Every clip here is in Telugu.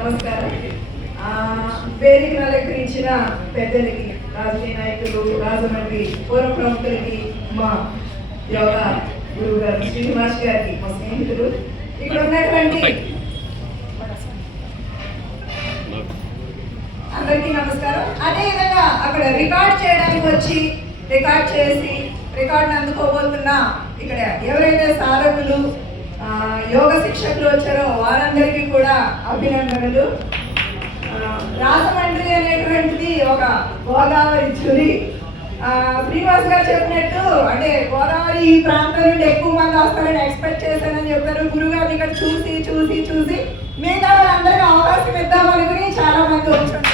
నమస్కారం. వేదికను అలంకరించిన పెద్దలకి, రాజకీయ నాయకులు, రాజమండ్రి పూర్వ ప్రముఖులకి, మా యోగా గురువు గారు శ్రీనివాస్ గారికి, మా స్నేహితులు, ఇక్కడ ఉన్నటువంటి అందరికీ నమస్కారం. అదేవిధంగా అక్కడ రికార్డ్ చేయడానికి వచ్చి రికార్డ్ చేసి రికార్డును అందుకోబోతున్న ఇక్కడ ఎవరైతే సాధకులు యోగ శిక్షకులు వచ్చారో వారందరికీ కూడా అభినందనలు. రాజమండ్రి అనేటువంటిది ఒక గోదావరి చురి. శ్రీనివాస్ గారు చెప్పినట్టు అంటే గోదావరి ఈ ప్రాంతం నుండి ఎక్కువ మంది వస్తారని ఎక్స్పెక్ట్ చేశానని చెప్పారు. గురుగారిని ఇక్కడ చూసి చూసి చూసి మిగతా వాళ్ళందరికీ అవకాశం ఇద్దామనుకుని చాలా మంది వచ్చారు.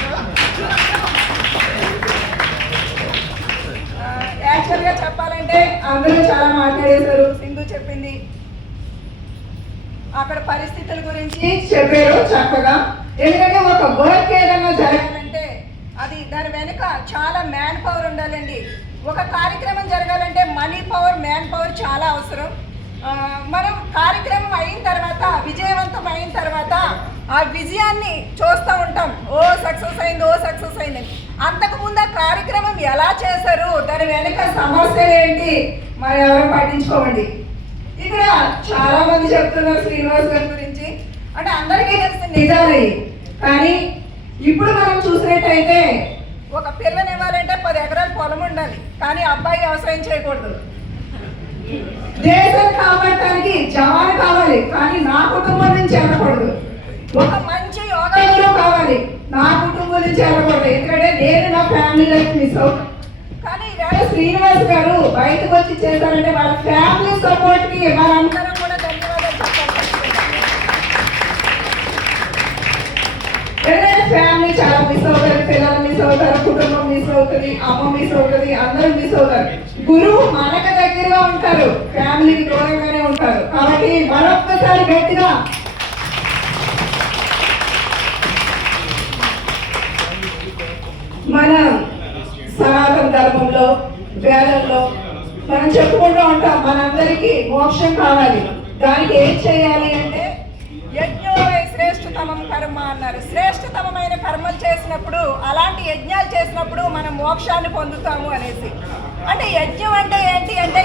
యాక్చువల్గా చెప్పాలంటే అందరూ చాలా మాట్లాడేశారు. సింధు చెప్పింది, అక్కడ పరిస్థితుల గురించి చెప్పారు చక్కగా. ఎందుకంటే ఒక వర్క్ ఏదైనా జరగాలంటే అది దాని వెనుక చాలా మ్యాన్ పవర్ ఉండాలండి. ఒక కార్యక్రమం జరగాలంటే మనీ పవర్, మ్యాన్ పవర్ చాలా అవసరం. మనం కార్యక్రమం అయిన తర్వాత, విజయవంతం అయిన తర్వాత ఆ విజయాన్ని చూస్తూ ఉంటాం. ఓ సక్సెస్ అయింది, ఓ సక్సెస్ అయింది. అంతకుముందు ఆ కార్యక్రమం ఎలా చేశారు, దాని వెనుక సమస్యలు ఏంటి మనం ఎవరు పట్టించుకోమండి. ఇక్కడ చాలా మంది చెప్తున్నారు శ్రీనివాస్ గారి గురించి. అంటే అందరికీ తెలిసిన నిజాలే. కానీ ఇప్పుడు మనం చూసినట్టయితే ఒక పిల్లని ఇవ్వాలంటే 10 ఎకరాల పొలం ఉండాలి, కానీ అబ్బాయి వ్యవసాయం చేయకూడదు. దేశం కాపాడటానికి జవాను కావాలి, కానీ నా కుటుంబం నుంచి వెళ్ళకూడదు. ఒక మంచి యోగా గురువు కావాలి, నా కుటుంబం నుంచి వెళ్ళకూడదు. ఎందుకంటే నేను నా ఫ్యామిలీ లైఫ్ మిస్ అవుతాను. కానీ ఈవేళ శ్రీనివాస్ గారు బయటకు వచ్చి చేశారంటే వాళ్ళ ఫ్యామిలీ సపోర్ట్ కి మనందరం కూడా ధన్యవాదాలు చెప్పాలి. ఎందుకంటే ఫ్యామిలీ చాలా మిస్ అవుతారు, పిల్లలు మిస్ అవుతారు, కుటుంబం మిస్ అవుతుంది, అమ్మ మిస్ అవుతుంది, అందరూ మిస్ అవుతారు. గురువు మనకు దగ్గరగా ఉంటారు, ఫ్యామిలీకి దూరంగానే ఉంటారు. కాబట్టి మరొక్కసారి గట్టిగా మన సనాతన ధర్మంలో, వేదంలో మనం చెప్పుకుంటూ ఉంటాం, మనందరికీ మోక్షం కావాలి. దానికి ఏం చేయాలి అంటే యజ్ఞోవై శ్రేష్ఠతమం కర్మ అన్నారు. శ్రేష్ఠతమైన కర్మలు చేసినప్పుడు, అలాంటి యజ్ఞాలు చేసినప్పుడు మనం మోక్షాన్ని పొందుతాము అనేసి. అంటే యజ్ఞం అంటే ఏంటి అంటే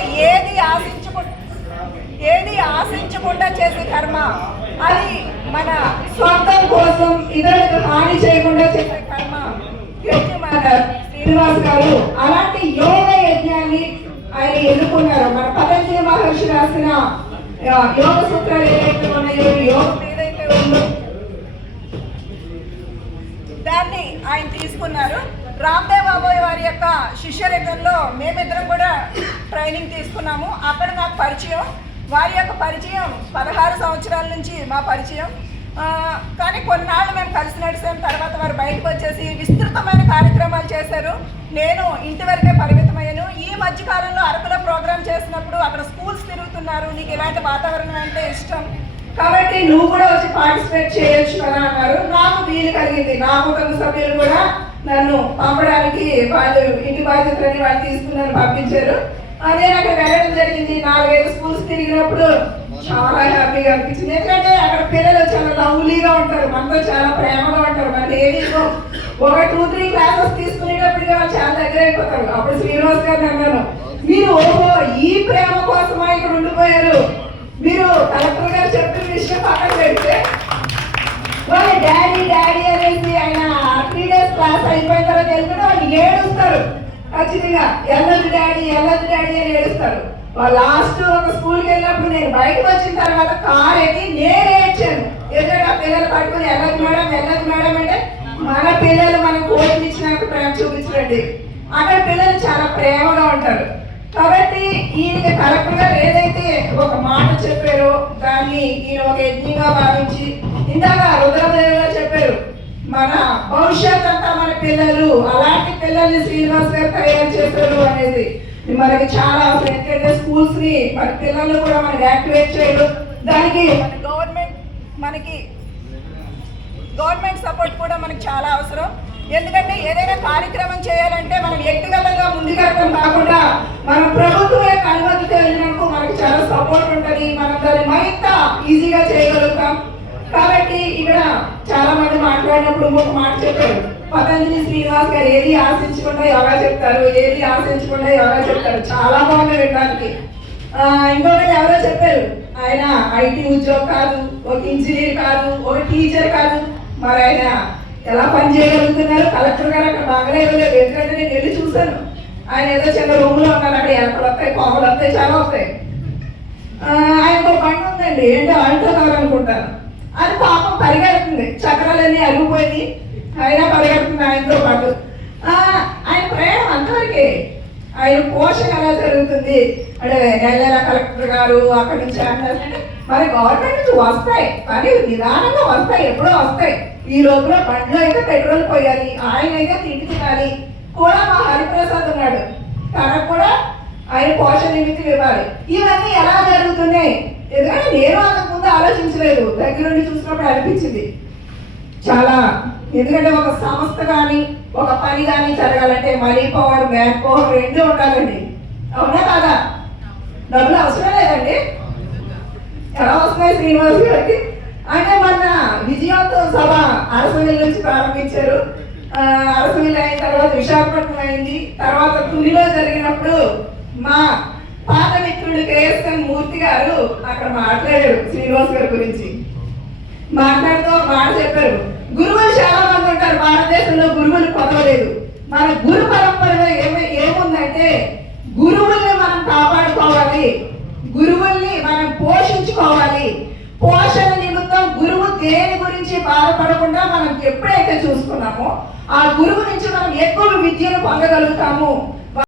ఏది ఆశించకుండా చేసే కర్మ. అది మన స్వార్థం కోసం, ఇతరులకు హాని చేయకుండా చేసే కర్మ యజ్ఞం అన్నారు శ్రీనివాస్ గారు. అలాంటి యోగ యజ్ఞాన్ని ఆయన ఎన్నుకున్నారు. మన పతంజలి మహర్షి రాసిన యోగ సూత్రాలు ఏదైతే ఉన్నాయో, యోగం ఏదైతే ఉందో దాన్ని ఆయన తీసుకున్నారు. రామ్దేవ్ బాబాయ్ వారి యొక్క శిష్యరేఖల్లో మేమిద్దరం కూడా ట్రైనింగ్ తీసుకున్నాము. అక్కడ నాకు పరిచయం, వారి యొక్క పరిచయం 16 సంవత్సరాల నుంచి మా పరిచయం. కానీ కొన్నాళ్ళు మేము కలిసి నడిచిన తర్వాత వారు బయటకు వచ్చేసి విస్తృతమైన కార్యక్రమాలు చేశారు. నేను ఇంటి వరకే పరిమితమయ్యాను. ఈ మధ్యకాలంలో అరకులో ప్రోగ్రామ్ చేసినప్పుడు అక్కడ స్కూల్స్ తిరుగుతున్నారు, నీకు ఇలాంటి వాతావరణం అంటే ఇష్టం కాబట్టి నువ్వు కూడా వచ్చి పార్టిసిపేట్ చేయొచ్చు కదా అన్నారు. నాకు వీలు కలిగింది. నా కుటుంబ సభ్యులు కూడా నన్ను పంపడానికి వాళ్ళు ఇంటి బాధ్యతలని వాళ్ళు తీసుకున్నాను, పంపించారు. నేను అక్కడ వెళ్ళడం జరిగింది. 4-5 స్కూల్స్ తిరిగినప్పుడు చాలా హ్యాపీగా అనిపించింది. ఎందుకంటే అక్కడ పిల్లలు చాలా లవ్లీగా ఉంటారు, మనతో చాలా ప్రేమగా ఉంటారు. మన ఏదో ఒక 2-3 క్లాసెస్ తీసుకునేటప్పటికి వాళ్ళు చాలా దగ్గర అయిపోతారు. అప్పుడు శ్రీనివాస్ గారిని అన్నాను, మీరు ఓహో ఈ ప్రేమ కోసమా ఇక్కడ ఉండిపోయారు, మీరు కలెక్టర్ గారు చెప్పిన విషయం పక్కన పెడితే వాళ్ళు డాడీ డాడీ అనేసి ఆయన 3 days క్లాస్ అయిపోయిన తర్వాత వెళ్తుంటే వాళ్ళు ఏడుస్తారు. ఖచ్చితంగా వెళ్ళదు డాడీ అని ఏడుస్తారు. వాళ్ళు లాస్ట్ ఒక స్కూల్కి వెళ్ళినప్పుడు నేను బయటకు వచ్చిన తర్వాత కార్ ఎక్కి నేను ఏడ్చాను. ఎందుకంటే ఆ పిల్లలు పట్టుకుని వెళ్ళదు మేడం అంటే మన పిల్లలు మనం కోరిక ఇచ్చినట్టు ప్రేమ చూపించండి. అక్కడ పిల్లలు చాలా ప్రేమగా ఉంటారు. కాబట్టి ఈయన కలెక్టర్ గారు ఏదైతే ఒక మాట చెప్పారో దాన్ని ఈయన ఒక యజ్ఞంగా భావించి, ఇందాక రుద్రదేవి గారు చెప్పారు మన భవిష్యత్ అంతా మన పిల్లలు, అలాంటి పిల్లల్ని శ్రీనివాస్ గారు తయారు చేశారు అనేది మనకి చాలా అవసరం. ఎందుకంటే స్కూల్స్ ని మన పిల్లలు కూడా మనకి యాక్టివేట్ చేయడం, దానికి గవర్నమెంట్ సపోర్ట్ కూడా మనకి చాలా అవసరం. ఎందుకంటే ఏదైనా కార్యక్రమం చేయాలంటే మనం వ్యక్తిగతంగా ముందుకెళ్ళడం కాకుండా మన ప్రభుత్వం యొక్క అనుమతితో వెళ్ళినప్పుడు మనకి చాలా సపోర్ట్ ఉంటుంది. మనం దాన్ని మరింత ఈజీగా చేయగలుగుతాం. కాబట్టి ఇక్కడ చాలా మంది మాట్లాడినప్పుడు ఒక మాట చెప్పారు. పతంజలి శ్రీనివాస్ గారు ఏది ఆశించకుండా యోగా చెప్తారు, ఏది ఆశించకుండా యోగా చెప్తారు. చాలా బాగుంది వినడానికి. ఇంకొకటి ఎవరో చెప్పారు, ఆయన ఐటీ ఉద్యోగం కాదు, ఒక ఇంజనీర్ కాదు, ఒక టీచర్ కాదు, మరి ఆయన ఎలా పని చేయగలుగుతున్నారు? కలెక్టర్ గారు అక్కడ బాగానే ఇవ్వలేదు. ఎందుకంటే నేను వెళ్ళి చూశాను. ఆయన ఏదో చిన్న రూమ్లో ఉన్నారు. అక్కడ ఎక్కలు వస్తాయి, కోమలు వస్తాయి, చాలా వస్తాయి. ఆయనకు బండి ఉందండి, ఏంటో ఆల్టో కారు అనుకుంటాను. అది పాపం పరిగెడుతుంది, చక్రాలన్నీ అరిగిపోయి అయినా పరిగెడుతుంది ఆయనతో పాటు. ఆయన ప్రయాణం అంతవరకే. ఆయన పోషణ ఎలా జరుగుతుంది అంటే నెల కలెక్టర్ గారు అక్కడి నుంచి అంటారంటే మరి గవర్నమెంట్ నుంచి వస్తాయి, కానీ నిదానంగా వస్తాయి, ఎప్పుడో వస్తాయి. ఈ లోపల బండ్లో అయితే పెట్రోల్ పోయాలి, ఆయన అయితే తిండి తినాలి. కూడా మా హరిప్రసాద్ ఉన్నాడు, తనకు కూడా ఆయన పోషణ నిమిత్తం ఇవ్వాలి. ఇవన్నీ ఎలా జరుగుతున్నాయి? ఎందుకంటే నేను అంతకుముందు ఆలోచించలేదు, దగ్గర నుండి చూసినప్పుడు అనిపించింది చాలా. ఎందుకంటే ఒక సంస్థ కానీ ఒక పని కానీ జరగాలంటే మనీ పవర్, మ్యాన్ పవర్ రెండు ఉండాలండి. అవునా కాదా? డబ్బులు అవసరం లేదండి. ఎలా వస్తున్నాయి శ్రీనివాస్ గారికి? అంటే మన విజయోత్సవ సభ అరసవిల్లి నుంచి ప్రారంభించారు. అరసవిల్లి అయిన తర్వాత విశాఖపట్నం అయింది. తర్వాత తునిలో జరిగినప్పుడు మా పాత మిత్రుడు కేఎస్ఎన్ మూర్తి గారు అక్కడ మాట్లాడారు శ్రీనివాస్ గారి గురించి. మాట్లాడుతూ ఒక మాట చెప్పారు, గురువులు చాలా మంది ఉంటారు భారతదేశంలో, గురువులు కొదవలేదు. మన గురు పరంపరలో ఏముందంటే గురువుల్ని మనం కాపాడుకోవాలి, గురువుల్ని మనం పోషించుకోవాలి. పోషణ నిమిత్తం గురువు దేని గురించి బాధపడకుండా మనం ఎప్పుడైతే చూసుకున్నామో ఆ గురువు నుంచి మనం ఎక్కువ విద్యను పొందగలుగుతాము.